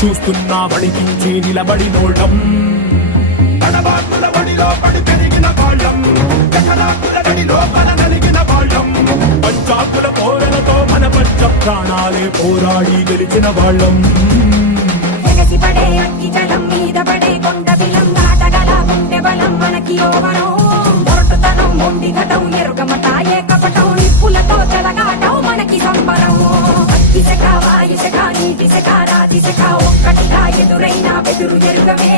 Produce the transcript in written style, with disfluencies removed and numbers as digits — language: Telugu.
చూస్తున్నా వడికించి నిలబడినోళ్ళం తడబాటుల వడిలో పడి పెరిగిన వాళ్ళం కథలాకుల గడిలో మన నలిగిన వాళ్ళం పంచాకుల పోరలతో మన పంచ ప్రాణాలే పోరాడి గెలిచిన వాళ్ళం పడే అగ్గి జలం మీద పడే కొండ బిలం దాటగల గుండె బలం మనకి ఓవరం మొరటుతనం మొండి ఘటం ఎరుగమట ఏకపటం నిప్పులతో చెలగాటం మనకి సంబరం అగ్గిసెక వాయుసెక నీటిసెక రాతిసెక ఒక్కటిగా ఎదురైన బెదురు ఎరుగమే